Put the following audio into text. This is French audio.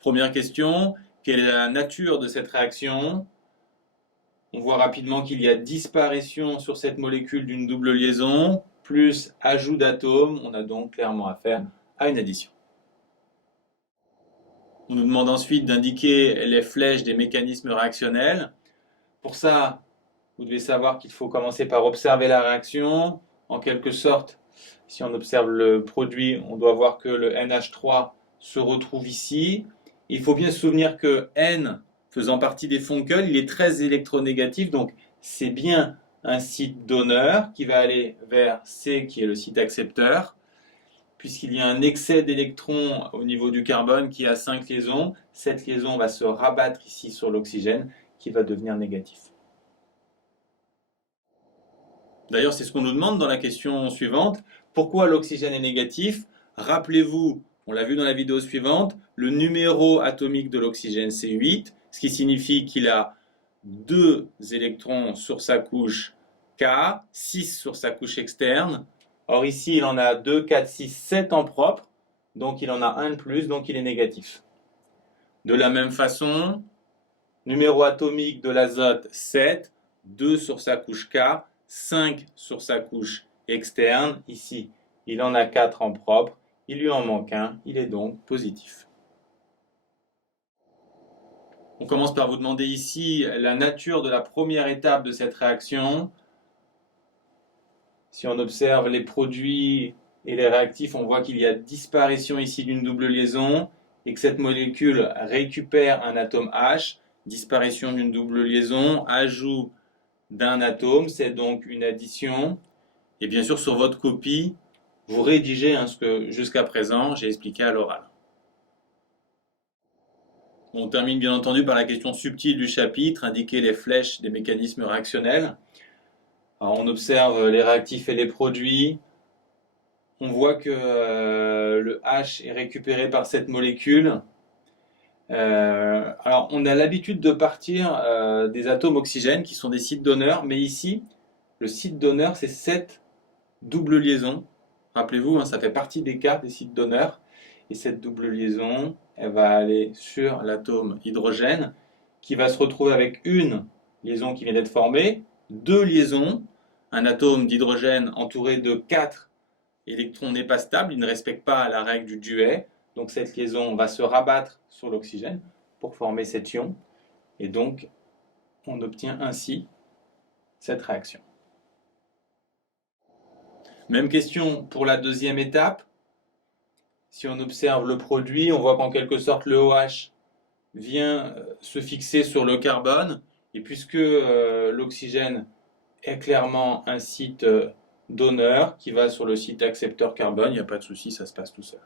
Première question, quelle est la nature de cette réaction? On voit rapidement qu'il y a disparition sur cette molécule d'une double liaison, plus ajout d'atomes. On a donc clairement affaire à une addition. On nous demande ensuite d'indiquer les flèches des mécanismes réactionnels. Pour ça, vous devez savoir qu'il faut commencer par observer la réaction. En quelque sorte, si on observe le produit, on doit voir que le NH3 se retrouve ici. Il faut bien se souvenir que N, faisant partie des Fonkel, il est très électronégatif, donc c'est bien un site donneur qui va aller vers C qui est le site accepteur. Puisqu'il y a un excès d'électrons au niveau du carbone qui a 5 liaisons, cette liaison va se rabattre ici sur l'oxygène qui va devenir négatif. D'ailleurs, c'est ce qu'on nous demande dans la question suivante. Pourquoi l'oxygène est négatif? Rappelez-vous, on l'a vu dans la vidéo suivante, le numéro atomique de l'oxygène c'est 8, ce qui signifie qu'il a 2 électrons sur sa couche K, 6 sur sa couche externe. Or ici, il en a 2, 4, 6, 7 en propre, donc il en a un de plus, donc il est négatif. De la même façon, numéro atomique de l'azote 7, 2 sur sa couche K, 5 sur sa couche externe. Ici, il en a 4 en propre, il lui en manque un, il est donc positif. On commence par vous demander ici la nature de la première étape de cette réaction. Si on observe les produits et les réactifs, on voit qu'il y a disparition ici d'une double liaison et que cette molécule récupère un atome H, disparition d'une double liaison, ajout d'un atome, c'est donc une addition. Et bien sûr, sur votre copie, vous rédigez ce que jusqu'à présent j'ai expliqué à l'oral. On termine bien entendu par la question subtile du chapitre, indiquer les flèches des mécanismes réactionnels. Alors, on observe les réactifs et les produits. On voit que le H est récupéré par cette molécule. Alors, on a l'habitude de partir des atomes oxygène qui sont des sites donneurs, mais ici, le site donneur, c'est cette double liaison. Rappelez-vous, ça fait partie des cartes des sites donneurs. Et cette double liaison, elle va aller sur l'atome hydrogène, qui va se retrouver avec une liaison qui vient d'être formée, 2 liaisons, un atome d'hydrogène entouré de 4 électrons n'est pas stable, il ne respecte pas la règle du Dewey, donc cette liaison va se rabattre sur l'oxygène pour former cet ion, et donc on obtient ainsi cette réaction. Même question pour la deuxième étape. Si on observe le produit, on voit qu'en quelque sorte le OH vient se fixer sur le carbone, et puisque l'oxygène est clairement un site donneur qui va sur le site accepteur carbone, il n'y a pas de souci, ça se passe tout seul.